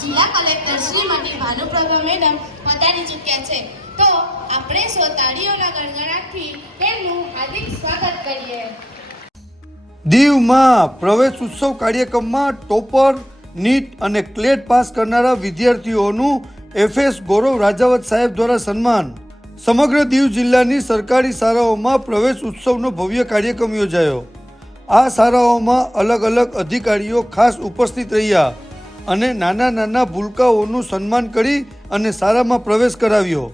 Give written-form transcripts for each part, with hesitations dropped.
જિલ્લા collector Shrimati Bhanuprabha madam પધારી ચૂક્યા છે, તો આપણે સૌ તાળીઓના ગણગણાટથી તેમનું હાર્દિક સ્વાગત કરીએ. દીવમાં પ્રવેશ ઉત્સવ કાર્યક્રમમાં ટોપર, નીટ અને ક્લેટ પાસ કરનારા વિદ્યાર્થીઓનું એફએસ ગૌરવ રાજાવત સાહેબ દ્વારા સન્માન. સમગ્ર દીવ જિલ્લાની સરકારી શાળાઓમાં પ્રવેશ ઉત્સવનો ભવ્ય કાર્યક્રમ યોજાયો. આ શાળાઓમાં અલગ અલગ અધિકારીઓ ખાસ ઉપસ્થિત રહ્યા અને નાના નાના ભૂલકાઓનું સન્માન કરી અને શાળામાં પ્રવેશ કરાવ્યો.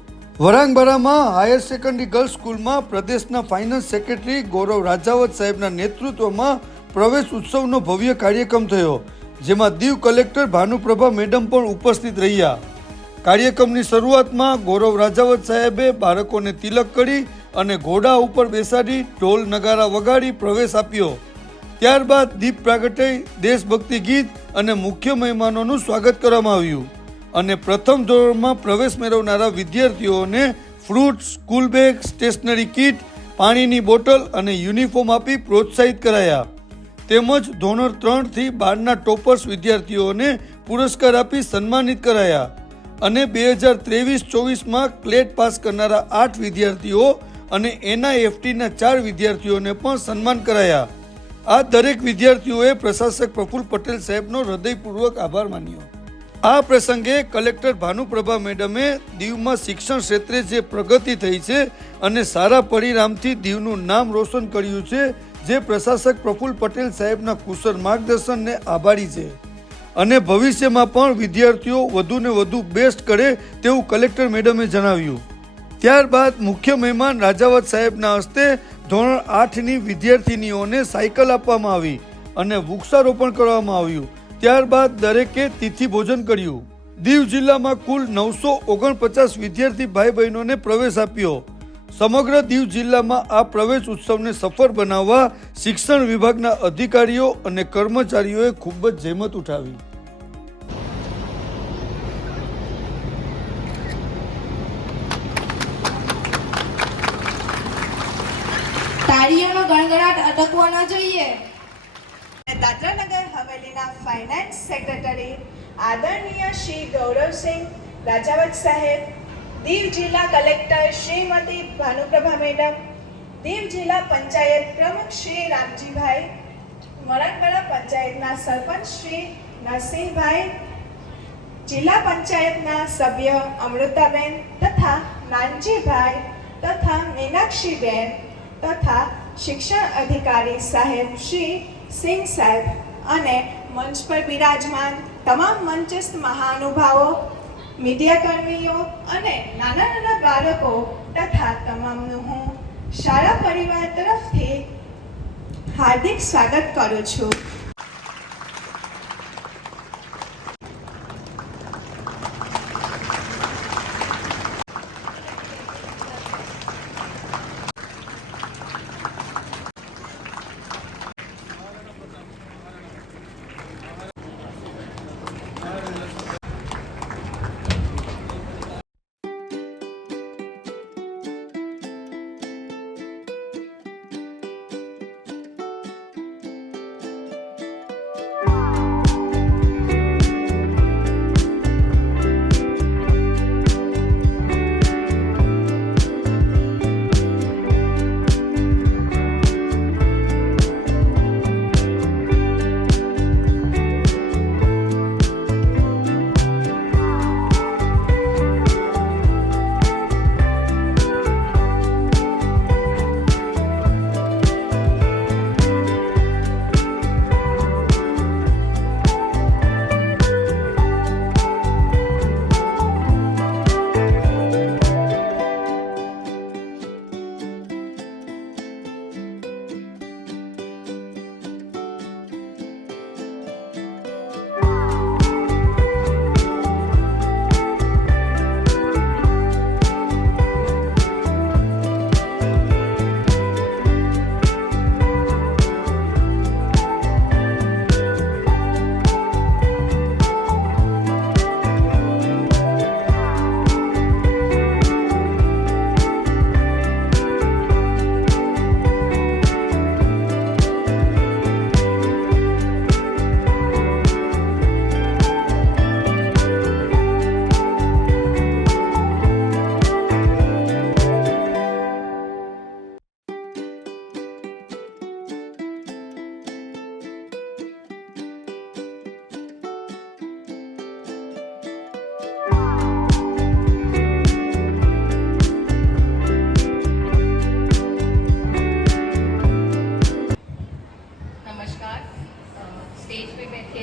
વરાંગબરામાં હાયર સેકન્ડરી ગર્લ્સ સ્કૂલમાં પ્રદેશના ફાઇનાન્સ સેક્રેટરી ગૌરવ રાજાવત સાહેબના નેતૃત્વમાં પ્રવેશ ઉત્સવનો ભવ્ય કાર્યક્રમ થયો, જેમાં દીવ કલેક્ટર ભાનુપ્રભા મેડમ પણ ઉપસ્થિત રહ્યા. કાર્યક્રમની શરૂઆતમાં ગૌરવ રાજાવત સાહેબે બાળકોને તિલક કરી અને ઘોડા ઉપર બેસાડી ઢોલ નગારા વગાડી પ્રવેશ આપ્યો. ત્યારબાદ દીપ પ્રાગટ્ય, દેશભક્તિ ગીત અને મુખ્ય મહેમાનોનું સ્વાગત કરવામાં આવ્યું અને પ્રથમ ધોરણમાં પ્રવેશ મેળવનારા વિદ્યાર્થીઓને fruit, school bag, stationery kit, પાણીની બોટલ અને યુનિફોર્મ આપી પ્રોત્સાહિત કરાયા. તેમજ ધોરણ 3 થી 12ના ટોપર્સ વિદ્યાર્થીઓને પુરસ્કાર આપી સન્માનિત કરાયા અને 2023-24માં ક્લેટ પાસ કરનારા 8 વિદ્યાર્થીઓ અને એનઆઈએફટીના 4 વિદ્યાર્થીઓને પણ સન્માન કરાયા. આ દરેક વિદ્યાર્થીઓએ પ્રશાસક પ્રફુલ્લ પટેલ સાહેબનો હૃદયપૂર્વક આભાર માન્યો. આ પ્રસંગે કલેક્ટર ભાનુપ્રભા મેડમે દીવમાં શિક્ષણ ક્ષેત્રે જે પ્રગતિ થઈ છે અને સારા પરિણામથી દીવનું નામ રોશન કર્યું છે, જે પ્રશાસક પ્રફુલ્લ પટેલ સાહેબના કુશળ માર્ગદર્શનને આભારી છે અને ભવિષ્યમાં પણ વિદ્યાર્થીઓ વધુને વધુ બેસ્ટ કરે તેવું કલેક્ટર મેડમે જણાવ્યું. ત્યારબાદ મુખ્ય મહેમાન રાજાવત સાહેબના હસ્તે ધોરણ 8ની વિદ્યાર્થીનીઓને સાયકલ આપવામાં આવી અને વૃક્ષારોપણ કરવામાં આવ્યું. ત્યારબાદ દરેકે તિથિ ભોજન કર્યું. દીવ જિલ્લામાં કુલ 949 વિદ્યાર્થી ભાઈ બહેનોને પ્રવેશ આપ્યો. સમગ્ર દીવ જિલ્લામાં આ પ્રવેશ ઉત્સવને સફળ બનાવવા શિક્ષણ વિભાગના અધિકારીઓ અને કર્મચારીઓએ ખૂબ જ જહેમત ઉઠાવી. તાળીઓનો ગણગણાટ અટકવો ન જોઈએ. દાદરાનગર હવેલીના ફાઇનાન્સ સેક્રેટરી આદરણીય શ્રી ગૌરવસિંહ રાજાવત સાહેબ, દીવ જિલ્લા કલેક્ટર શ્રીમતી ભાનુપ્રભા મેડમ, દીવ જિલ્લા પંચાયત પ્રમુખ શ્રી રામજીભાઈ, વરાંગબરા પંચાયતના સરપંચ શ્રી નરસિંહભાઈ, જિલ્લા પંચાયતના સભ્ય અમૃતાબેન તથા નાનજીભાઈ તથા મીનાક્ષીબેન તથા શિક્ષણ અધિકારી સાહેબ શ્રી સિંહ સાહેબ અને મંચ પર બિરાજમાન તમામ મંચસ્થ મહાનુભાવો, મીડિયાકર્મીઓ અને નાના નાના બાળકો તથા તમામનું હું શાળા પરિવાર તરફથી હાર્દિક સ્વાગત કરું છું.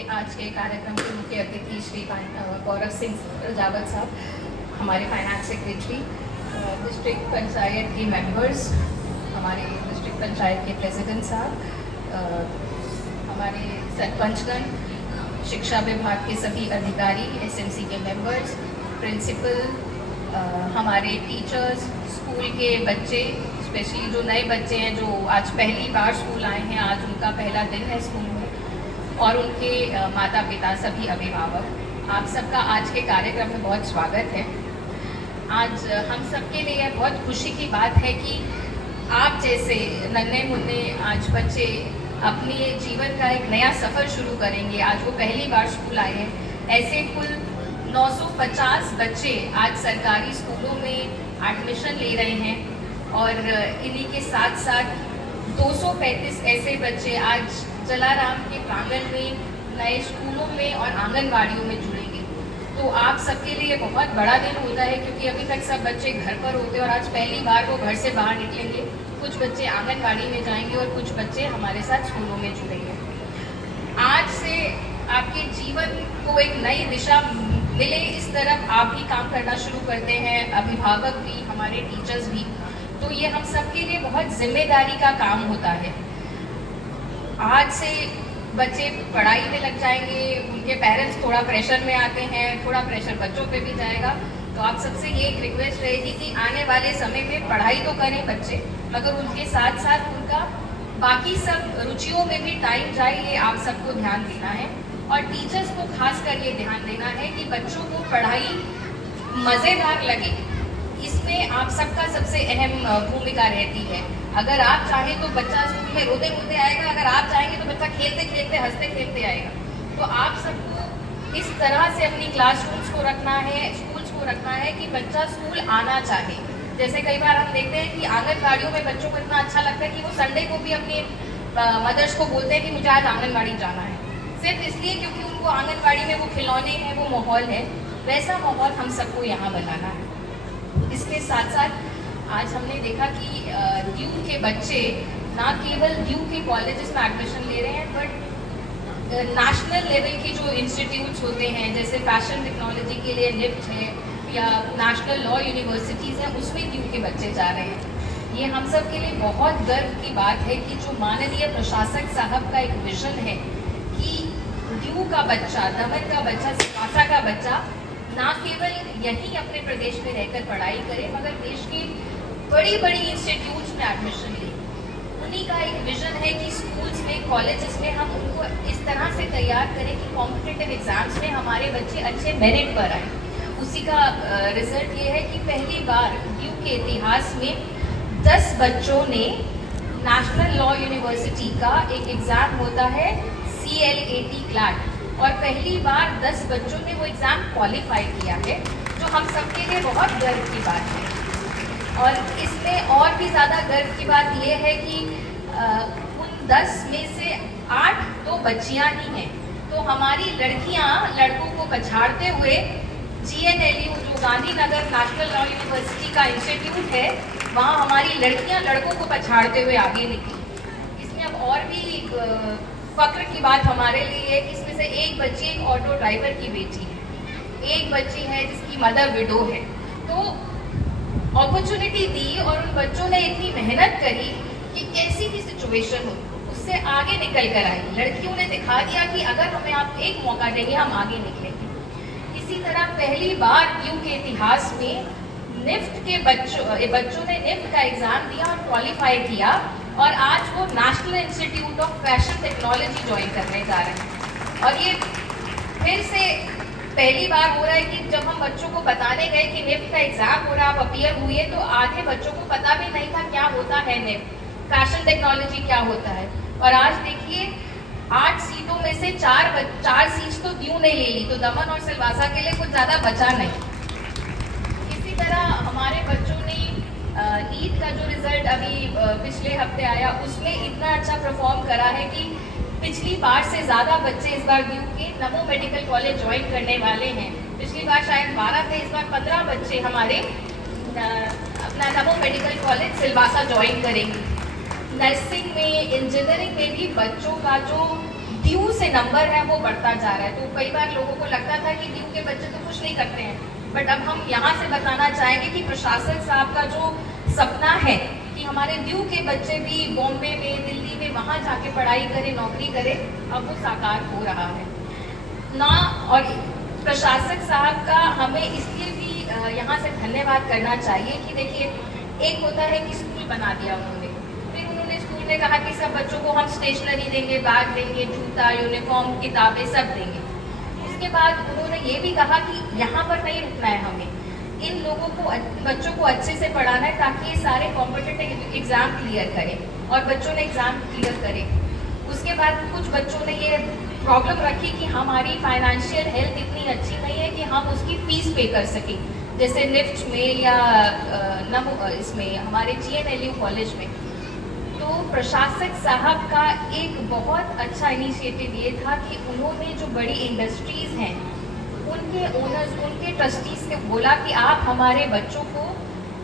आज के कार्यक्रम के मुख्य अतिथि श्री गौरव सिंह राजावत साहब, हमारे फाइनेंस सेक्रेटरी, डिस्ट्रिक्ट पंचायत के मेंबर्स, हमारे डिस्ट्रिक्ट पंचायत के प्रेसिडेंट साहब, हमारे सरपंचगण, शिक्षा विभाग के सभी अधिकारी, एसएमसी के मेंबर्स, प्रिंसिपल, हमारे टीचर्स, स्कूल के बच्चे, स्पेशली जो नए बच्चे हैं जो आज पहली बार स्कूल आए हैं, आज उनका पहला दिन है स्कूल में, और उनके माता पिता, सभी अभिभावक, आप सबका आज के कार्यक्रम में बहुत स्वागत है। आज हम सबके लिए बहुत खुशी की बात है कि आप जैसे नन्हे मुन्ने आज बच्चे अपने जीवन का एक नया सफ़र शुरू करेंगे। आज वो पहली बार स्कूल आए हैं। ऐसे कुल 950 बच्चे आज सरकारी स्कूलों में एडमिशन ले रहे हैं और इन्हीं के साथ साथ 235 ऐसे बच्चे आज जलाराम के प्रांगण में नए स्कूलों में और आंगनवाड़ियों में जुड़ेंगे। तो आप सबके लिए बहुत बड़ा दिन होता है, क्योंकि अभी तक सब बच्चे घर पर होते हैं और आज पहली बार वो घर से बाहर निकलेंगे। कुछ बच्चे आंगनवाड़ी में जाएंगे और कुछ बच्चे हमारे साथ स्कूलों में जुड़ेंगे। आज से आपके जीवन को एक नई दिशा मिले, इस तरफ आप भी काम करना शुरू करते हैं, अभिभावक भी, हमारे टीचर्स भी। तो ये हम सबके लिए बहुत जिम्मेदारी का काम होता है। आज से बच्चे पढ़ाई में लग जाएंगे, उनके पेरेंट्स थोड़ा प्रेशर में आते हैं, थोड़ा प्रेशर बच्चों पे भी जाएगा। तो आप सबसे ये एक रिक्वेस्ट रहेगी कि आने वाले समय में पढ़ाई तो करें बच्चे, मगर उनके साथ साथ उनका बाकी सब रुचियों में भी टाइम जाए, ये आप सबको ध्यान देना है। और टीचर्स को खास कर ये ध्यान देना है कि बच्चों को पढ़ाई मज़ेदार लगे। इसमें आप सबका सबसे अहम भूमिका रहती है। अगर आप चाहें तो बच्चा स्कूल में रोते रोते आएगा, अगर आप चाहेंगे तो बच्चा खेलते खेलते हंसते खेलते आएगा। तो आप सबको इस तरह से अपनी क्लासरूम्स को रखना है, स्कूल्स को रखना है कि बच्चा स्कूल आना चाहे। जैसे कई बार हम देखते हैं कि आंगनवाड़ियों में बच्चों को इतना अच्छा लगता है कि वो संडे को भी अपनी मदर्स को बोलते हैं कि मुझे आज आंगनवाड़ी जाना है, सिर्फ इसलिए क्योंकि उनको आंगनवाड़ी में वो खिलौने हैं, वो माहौल है। वैसा माहौल हम सबको यहाँ बनाना है। इसके साथ साथ आज हमने देखा कि ड्यू के बच्चे ना केवल ड्यू के कॉलेजेस में एडमिशन ले रहे हैं, बट नेशनल लेवल की जो इंस्टीट्यूट्स होते हैं, जैसे फैशन टेक्नोलॉजी के लिए निफ्ट है या नेशनल लॉ यूनिवर्सिटीज़ हैं, उसमें ड्यू के बच्चे जा रहे हैं। ये हम सब के लिए बहुत गर्व की बात है कि जो माननीय प्रशासक साहब का एक विजन है कि ड्यू का बच्चा, दमन का बच्चा, सिलवासा का बच्चा ना केवल यहीं अपने प्रदेश में रहकर पढ़ाई करे, मगर देश की बड़ी बड़ी इंस्टीट्यूट्स में एडमिशन ले। उन्हीं का एक विजन है कि स्कूल्स में, कॉलेजेस में हम उनको इस तरह से तैयार करें कि कॉम्पिटिटिव एग्जाम्स में हमारे बच्चे अच्छे मेरिट पर आए। उसी का रिजल्ट ये है कि पहली बार ड्यू के इतिहास में 10 बच्चों ने नेशनल लॉ यूनिवर्सिटी का एक एग्ज़ाम होता है CLAT क्लैट, और पहली बार 10 बच्चों ने वो एग्ज़ाम क्वालिफाई किया है, जो हम सबके लिए बहुत गर्व की बात है। और इसमें और भी ज़्यादा गर्व की बात यह है कि उन 10 में से 8 तो बच्चियां ही हैं। तो हमारी लड़कियां लड़कों को पछाड़ते हुए GNLU, जो गांधीनगर नेशनल लॉ यूनिवर्सिटी का इंस्टीट्यूट है, वहाँ हमारी लड़कियां लड़कों को पछाड़ते हुए आगे निकली। इसमें अब और भी फक्र की बात हमारे लिए है कि इसमें से एक बच्ची एक ऑटो ड्राइवर की बेटी है, एक बच्ची है जिसकी मदर विडो है। तो अपॉर्चुनिटी दी और उन बच्चों ने इतनी मेहनत करी कि कैसी भी सिचुएशन हो उससे आगे निकल कर आई। लड़कियों ने दिखा दिया कि अगर हमें आप एक मौका देंगे हम आगे निकलेंगे। इसी तरह पहली बार ड्यू के इतिहास में निफ्ट के बच्चों ने निफ्ट का एग्ज़ाम दिया और क्वालिफाई किया, और आज वो national institute of fashion technology join करने जा रहे हैं। और ये फिर से पहली बार हो रहा है कि जब हम बच्चों को बताने गए कि निफ्ट का एग्ज़ाम हो रहा, आप अपीयर हुए, तो आधे बच्चों को पता भी नहीं था क्या होता है निफ्ट, फैशन टेक्नोलॉजी क्या होता है। और आज देखिए 8 सीटों में से 4 सीट्स तो ड्यू ने ले ली, तो दमन और सिलवासा के लिए कुछ ज़्यादा बचा नहीं। इसी तरह हमारे बच्चों ने नीट का जो रिज़ल्ट अभी पिछले हफ्ते आया, उसमें इतना अच्छा परफॉर्म करा है कि पिछली बार से ज़्यादा बच्चे इस बार ड्यू के नमो मेडिकल कॉलेज ज्वाइन करने वाले हैं। पिछली बार शायद 12 थे, इस बार 15 बच्चे हमारे अपना नमो मेडिकल कॉलेज सिलवासा ज्वाइन करेंगे। नर्सिंग में, इंजीनियरिंग में भी बच्चों का जो दीव से नंबर है वो बढ़ता जा रहा है। तो कई बार लोगों को लगता था कि दीव के बच्चे तो कुछ नहीं करते हैं, बट अब हम यहाँ से बताना चाहेंगे कि प्रशासक साहब का जो सपना है कि हमारे दीव के बच्चे भी बॉम्बे में, दिल्ली में वहाँ जाके पढ़ाई करें, नौकरी करें, अब वो साकार हो रहा है ना। और प्रशासक साहब का हमें इसलिए भी यहाँ से धन्यवाद करना चाहिए कि देखिए, एक होता है कि स्कूल बना दिया उन्होंने, फिर उन्होंने स्कूल में कहा कि सब बच्चों को हम स्टेशनरी देंगे, बैग देंगे, जूता, यूनिफॉर्म, किताबें सब देंगे। उसके बाद उन्होंने ये भी कहा कि यहाँ पर नहीं रुकना है, हमें इन लोगों को, बच्चों को अच्छे से पढ़ाना है ताकि ये सारे कॉम्पिटिटिव एग्जाम क्लियर करें, और बच्चों ने एग्जाम क्लियर करे। उसके बाद कुछ बच्चों ने ये प्रॉब्लम रखी कि हमारी फाइनेंशियल हेल्थ इतनी अच्छी नहीं है कि हम उसकी फीस पे कर सकें, जैसे निफ्ट में या इसमें हमारे GNLU कॉलेज में। तो प्रशासक साहब का एक बहुत अच्छा इनिशिएटिव ये था कि उन्होंने जो बड़ी इंडस्ट्रीज़ हैं उनके ओनर्स, उनके ट्रस्टीज़ से बोला कि आप हमारे बच्चों को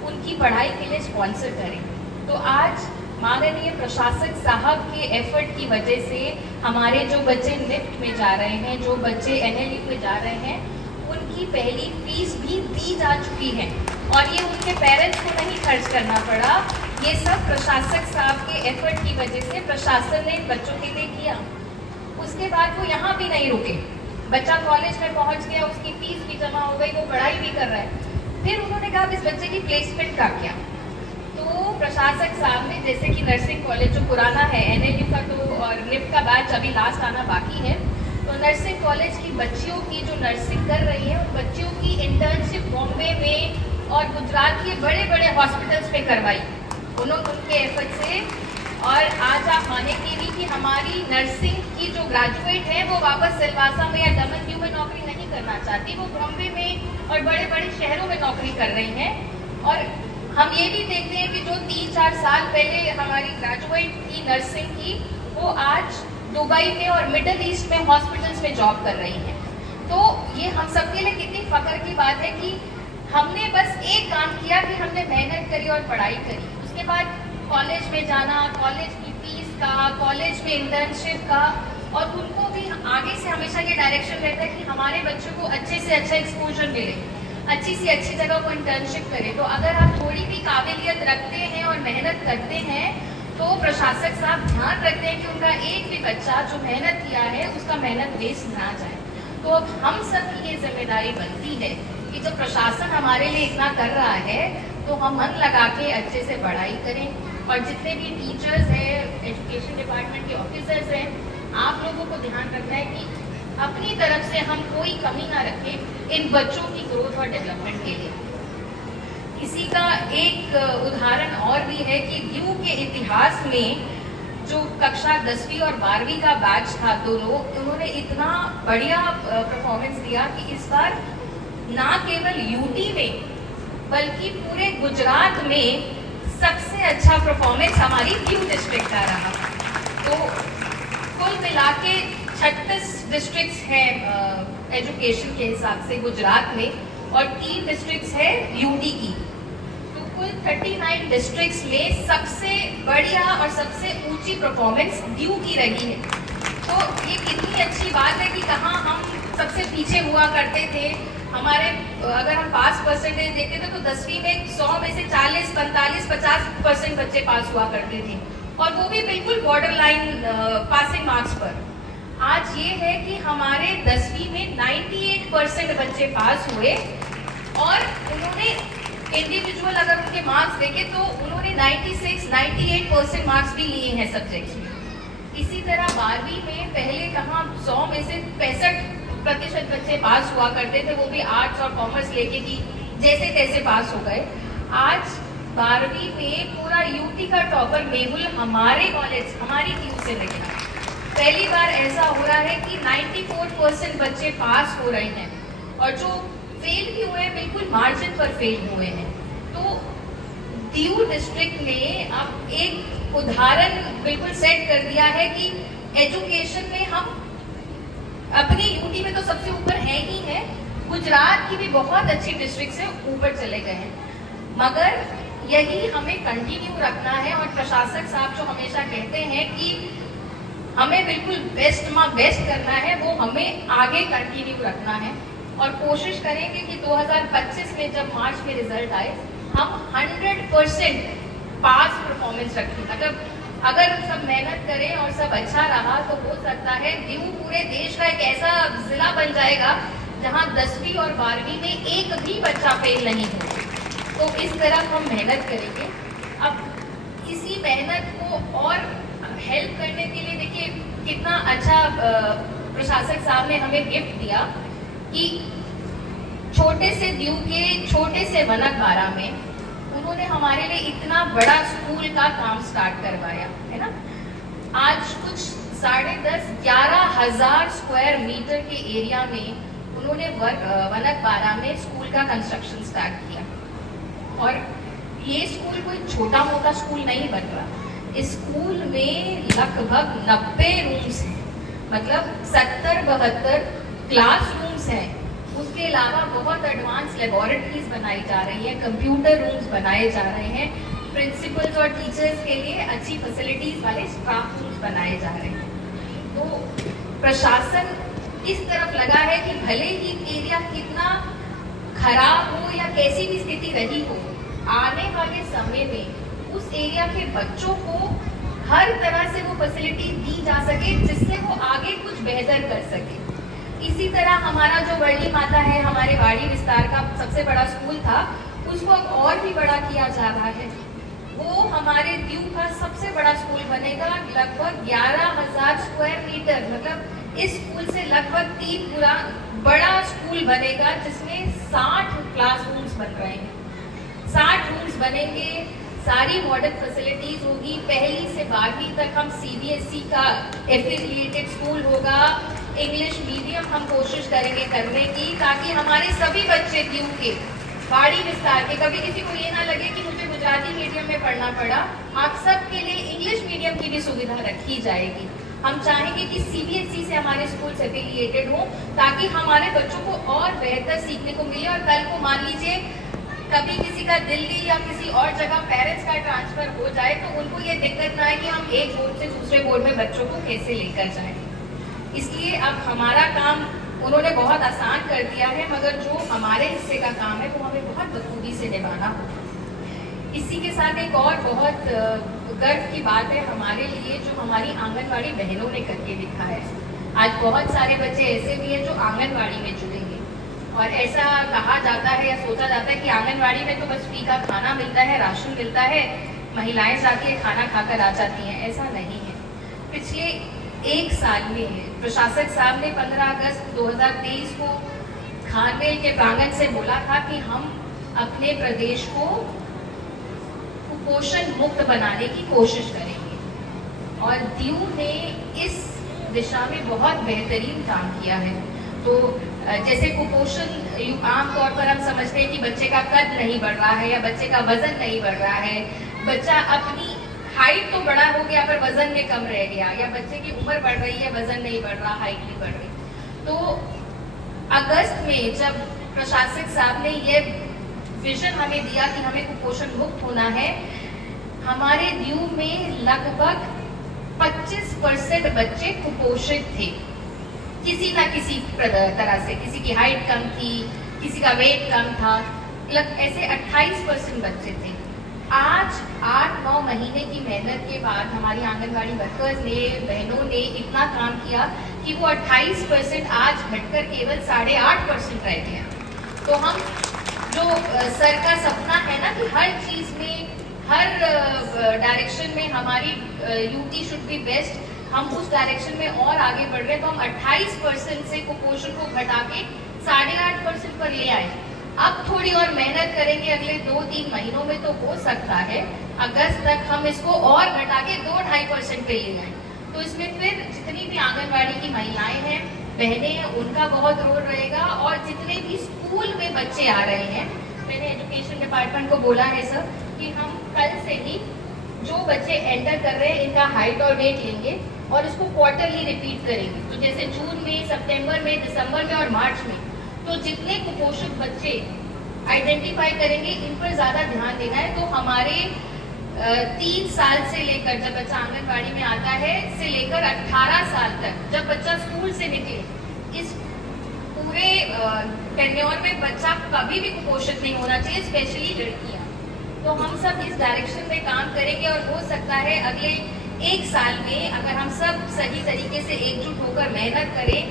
उनकी पढ़ाई के लिए स्पॉन्सर करें। तो आज माननीय प्रशासक साहब के एफर्ट की वजह से हमारे जो बच्चे निफ्ट में जा रहे हैं, जो बच्चे NLU में जा रहे हैं, उनकी पहली फीस भी दी जा चुकी है, और ये उनके पेरेंट्स को नहीं खर्च करना पड़ा। ये सब प्रशासक साहब के एफर्ट की वजह से प्रशासन ने बच्चों के लिए किया। उसके बाद वो यहाँ भी नहीं रुके, बच्चा कॉलेज में पहुँच गया, उसकी फीस भी जमा हो गई, वो पढ़ाई भी कर रहा है। फिर उन्होंने कहा इस बच्चे की प्लेसमेंट का क्या। तो प्रशासक साहब ने, जैसे कि नर्सिंग कॉलेज जो पुराना है NLU का, तो और निफ्ट का बैच अभी लास्ट आना बाकी है, तो नर्सिंग कॉलेज की बच्चियों की जो नर्सिंग कर रही है, उन बच्चियों की इंटर्नशिप बॉम्बे में और गुजरात के बड़े बड़े हॉस्पिटल्स में करवाई उन्होंने, उनके एफर्ट से। और आज आप मानेंगे भी कि हमारी नर्सिंग की जो ग्रेजुएट है वो वापस सिलवासा में या दमन में नौकरी नहीं करना चाहती, वो बॉम्बे में और बड़े बड़े शहरों में नौकरी कर रही हैं। और हम ये भी देखते हैं कि जो 3-4 साल पहले हमारी ग्रेजुएट थी नर्सिंग की, वो आज दुबई में और मिडल ईस्ट में हॉस्पिटल्स में जॉब कर रही हैं। तो ये हम सबके लिए कितनी फ़ख्र की बात है कि हमने बस एक काम किया कि हमने मेहनत करी और पढ़ाई करी। उसके बाद कॉलेज में जाना, कॉलेज की फीस का, कॉलेज में इंटर्नशिप का, और उनको भी आगे से हमेशा ये डायरेक्शन रहता है कि हमारे बच्चों को अच्छे से अच्छा एक्सपोजर मिले, अच्छी से अच्छी जगह को इंटर्नशिप करें। तो अगर आप थोड़ी भी काबिलियत रखते हैं और मेहनत करते हैं, तो प्रशासक साहब ध्यान रखते हैं कि उनका एक भी बच्चा जो मेहनत किया है उसका मेहनत वेस्ट ना जाए। तो अब हम सब की ये जिम्मेदारी बनती है कि जब प्रशासन हमारे लिए इतना कर रहा है, तो हम मन लगा के अच्छे से पढ़ाई करें, और जितने भी टीचर्स हैं, एजुकेशन डिपार्टमेंट के ऑफिसर्स हैं, आप लोगों को ध्यान रखना है कि अपनी तरफ से हम कोई कमी ना रखें इन बच्चों की ग्रोथ और डेवलपमेंट के लिए। इसी का एक उदाहरण और भी है कि दीव के इतिहास में जो कक्षा 10वीं और 12वीं का बैच था दोनों, उन्होंने इतना बढ़िया परफॉर्मेंस दिया कि इस बार ना केवल यूटी में बल्कि पूरे गुजरात में सबसे अच्छा परफॉर्मेंस हमारी दीव डिस्ट्रिक्ट का रहा। तो कुल मिला के 36 डिस्ट्रिक्ट्स हैं एजुकेशन के हिसाब से गुजरात में, और 3 डिस्ट्रिक्ट्स है यूटी की। तो कुल 39 डिस्ट्रिक्ट्स में सबसे बढ़िया और सबसे ऊंची परफॉर्मेंस दीव की रही है। तो ये कितनी अच्छी बात है कि कहाँ हम सबसे पीछे हुआ करते थे। हमारे अगर हम पास परसेंटेज देखते थे तो 10वीं में 100 में से 40, 45, 50% बच्चे पास हुआ करते थे, और वो भी बिल्कुल बॉर्डर लाइन पासिंग मार्क्स पर। आज ये है कि हमारे 10वीं में 98% बच्चे पास हुए, और उन्होंने इंडिविजुअल अगर उनके मार्क्स देखे तो उन्होंने 96-98% मार्क्स भी लिए हैं सब्जेक्ट्स में। इसी तरह 12वीं में पहले कहाँ 100 में से 65% बच्चे पास हुआ करते थे, वो भी आर्ट्स और कॉमर्स लेके कि जैसे तैसे पास हो गए। आज 12वीं में पूरा यूटी का टॉपर मेहुल हमारे कॉलेज, हमारी टीम से निकला। पहली बार ऐसा हो रहा है कि 94% बच्चे पास हो रहे हैं, और जो फेल भी हुए हैं बिल्कुल मार्जिन पर फेल हुए हैं। तो दीव डिस्ट्रिक्ट ने अब एक उदाहरण बिल्कुल सेट कर दिया है कि एजुकेशन में हम अपनी यूटी में तो सबसे ऊपर है ही है, गुजरात की भी बहुत अच्छी डिस्ट्रिक्ट से ऊपर चले गए हैं, मगर यही हमें कंटिन्यू रखना है। और प्रशासक साहब जो हमेशा कहते हैं कि हमें बिल्कुल बेस्ट में बेस्ट करना है, वो हमें आगे कंटिन्यू रखना है और कोशिश करेंगे कि 2025 में जब मार्च में रिजल्ट आए हम 100% पास परफॉर्मेंस रखें। मतलब अगर सब मेहनत करें और सब अच्छा रहा तो हो सकता है दीव पूरे देश का एक ऐसा जिला बन जाएगा जहां 10वीं और 12वीं में एक भी बच्चा फेल नहीं हो। तो इस तरह हम मेहनत करेंगे। अब इसी मेहनत को और हेल्प करने के लिए देखिए कितना अच्छा प्रशासक साहब ने हमें गिफ्ट दिया कि छोटे से दीव के छोटे से वनक बारा में उन्होंने हमारे लिए इतना बड़ा स्कूल का काम स्टार्ट करवाया है ना। आज कुछ 10,500-11,000 स्क्वायर मीटर के एरिया में उन्होंने वनक बारा में स्कूल का कंस्ट्रक्शन स्टार्ट किया और ये स्कूल कोई छोटा मोटा स्कूल नहीं बन रहा। इस स्कूल में लगभग 90 रूम्स हैं, मतलब 70-72 क्लास रूम्स हैं। उसके अलावा बहुत एडवांस लेबोरेटरीज बनाई जा रही हैं, कंप्यूटर रूम्स बनाए जा रहे हैं, प्रिंसिपल्स और टीचर्स के लिए अच्छी फैसिलिटीज वाले स्टाफ रूम्स बनाए जा रहे हैं। तो प्रशासन इस तरफ लगा है कि भले ही एरिया कितना खराब हो या कैसी भी स्थिति रही हो, आने वाले समय में उस एरिया के बच्चों को हर तरह से वो फैसिलिटी दी जा सके जिससे वो आगे कुछ बेहतर कर सके। इसी तरह हमारा जो वर्ली माता है, हमारे वाड़ी विस्तार का सबसे बड़ा स्कूल था, उसको अब और भी बड़ा किया जा रहा है। वो हमारे दीव का सबसे बड़ा स्कूल बनेगा, लगभग 11,000 स्क्वायर मीटर, मतलब इस स्कूल से लगभग 3 गुना बड़ा स्कूल बनेगा जिसमें 60 क्लासरूम्स बन रहे हैं। 60 रूम्स बनेंगे, सारी मॉडर्न फैसिलिटीज होगी। 1ली से 12वीं तक हम CBSE का एफिलिएटेड स्कूल होगा। इंग्लिश मीडियम हम कोशिश करेंगे करने की, ताकि हमारे सभी बच्चे दीव के वाड़ी विस्तार के, कभी किसी को ये ना लगे कि मुझे गुजराती मीडियम में पढ़ना पड़ा, आप सब के लिए इंग्लिश मीडियम की भी सुविधा रखी जाएगी। हम चाहेंगे कि CBSE से हमारे स्कूल एफिलिएटेड हो ताकि हमारे बच्चों को और बेहतर सीखने को मिले। और कल को मान लीजिए कभी किसी का दिल्ली या किसी और जगह पेरेंट्स का ट्रांसफर हो जाए तो उनको ये दिक्कत ना आए कि हम एक बोर्ड से दूसरे बोर्ड में बच्चों को कैसे लेकर जाएं। इसलिए अब हमारा काम उन्होंने बहुत आसान कर दिया है, मगर जो हमारे हिस्से का काम है वो हमें बहुत बखूबी से निभाना होगा। इसी के साथ एक और बहुत गर्व की बात है हमारे लिए, जो हमारी आंगनवाड़ी बहनों ने करके दिखाया है। आज बहुत सारे बच्चे ऐसे भी हैं जो आंगनवाड़ी में जुड़ेंगे और ऐसा कहा जाता है या सोचा जाता है कि आंगनवाड़ी में तो बस फ्री का खाना मिलता है, राशन मिलता है, महिलाएं जाती है खाना खाकर आ जाती हैं। ऐसा नहीं है। पिछले 1 साल में प्रशासक साहब ने 15 अगस्त 2023 को खानवेल के प्रांगण से बोला था कि हम अपने प्रदेश को कुपोषण मुक्त बनाने की कोशिश करेंगे और दीव ने इस दिशा में बहुत बेहतरीन काम किया है। तो जैसे कुपोषण आमतौर पर हम समझते हैं कि बच्चे का कद नहीं बढ़ रहा है या बच्चे का वजन नहीं बढ़ रहा है, बच्चा अपनी हाइट तो बड़ा हो गया पर वजन में कम रह गया, या बच्चे की उम्र बढ़ रही है, वजन नहीं बढ़ रहा, हाइट नहीं बढ़ रही। तो अगस्त में जब प्रशासक साहब ने ये विजन हमें दिया कि हमें कुपोषण मुक्त होना है, हमारे दीव में लगभग 25% बच्चे कुपोषित थे किसी ना किसी तरह से। किसी की हाइट कम थी, किसी का वेट कम था, ऐसे 28% बच्चे थे। आज 8-9 महीने की मेहनत के बाद हमारी आंगनवाड़ी वर्कर्स ने, बहनों ने इतना काम किया कि वो 28% आज घटकर केवल 8.5% रह गया। तो हम जो सर का सपना है ना कि हर चीज में, हर डायरेक्शन में हमारी यूटी शुड बी बेस्ट, हम उस डायरेक्शन में और आगे बढ़ रहे हैं। तो हम 28% से कुपोषण को घटा के 8.5% पर ले आए। अब थोड़ी और मेहनत करेंगे, अगले 2-3 महीनों में तो हो सकता है अगस्त तक हम इसको और घटा के 2-2.5% पे ले आए। तो इसमें फिर जितनी भी आंगनवाड़ी की महिलाएं हैं, बहनें हैं, उनका बहुत रोल रहेगा। और जितने भी स्कूल में बच्चे आ रहे हैं, मैंने एजुकेशन डिपार्टमेंट को बोला है सर कि हम कल से ही जो बच्चे एंटर कर रहे हैं इनका हाइट और वेट लेंगे और इसको क्वार्टरली रिपीट करेंगे। तो जैसे जून में, सितंबर में, दिसंबर में और मार्च में, तो जितने कुपोषित बच्चे आइडेंटिफाई करेंगे इन पर ज़्यादा ध्यान देना है। तो हमारे 3 साल से लेकर जब बच्चा आंगनबाड़ी में आता है से लेकर 18 साल तक जब बच्चा स्कूल से निकले, इस पूरे टेन्योर में बच्चा कभी भी कुपोषित नहीं होना चाहिए, स्पेशली लड़कियां। तो हम सब इस डायरेक्शन में काम करेंगे और हो सकता है अगले 1 साल में अगर हम सब सही तरीके से एकजुट होकर मेहनत करें,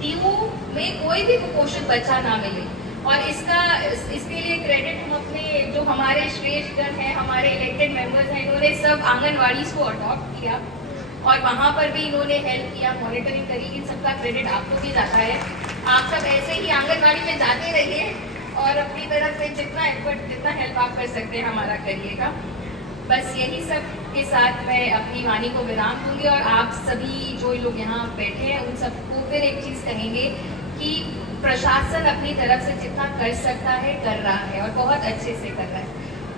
DU में कोई भी कुपोषित बच्चा ना मिले। और इसके लिए क्रेडिट हम अपने जो हमारे श्रेष्ठ जन हैं, हमारे इलेक्टेड मेंबर्स हैं, इन्होंने सब आंगनवाड़ी को अडॉप्ट किया और वहाँ पर भी इन्होंने हेल्प किया, मॉनिटरिंग करी। इन सबका क्रेडिट आपको भी जाता है। आप सब ऐसे ही आंगनबाड़ी में जाते रहिए और अपनी तरफ से जितना एफर्ट, जितना हेल्प आप कर सकते हैं हमारा करिएगा। बस यही सब के साथ मैं अपनी वाणी को विराम दूंगी और आप सभी जो लोग यहाँ बैठे हैं उन सबको फिर एक चीज़ कहेंगे कि प्रशासन अपनी तरफ से जितना कर सकता है कर रहा है और बहुत अच्छे से कर रहा है।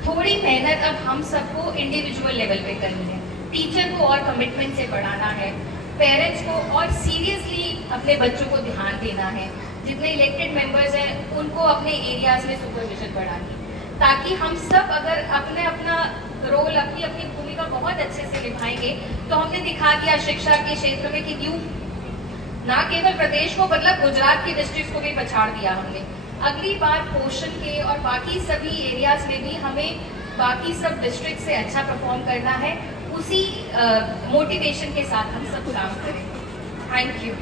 थोड़ी मेहनत अब हम सबको इंडिविजुअल लेवल पे करनी है। टीचर को और कमिटमेंट से पढ़ाना है, पेरेंट्स को और सीरियसली अपने बच्चों को ध्यान देना है। जितने इलेक्टेड मेंबर्स हैं उनको अपने एरियाज में सुपरविजन बढ़ानी, ताकि हम सब अगर अपने अपना रोल, अपनी अपनी भूमिका बहुत अच्छे से निभाएंगे तो हमने दिखा दिया शिक्षा के क्षेत्र में कि DU ना केवल प्रदेश को मतलब गुजरात की डिस्ट्रिक्ट को भी पछाड़ दिया हमने। अगली बार पोषण के और बाकी सभी एरियाज में भी हमें बाकी सब डिस्ट्रिक्ट से अच्छा परफॉर्म करना है। उसी मोटिवेशन के साथ हम सब काम करेंगे। Thank you.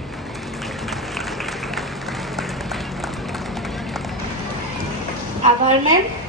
आभार मैम।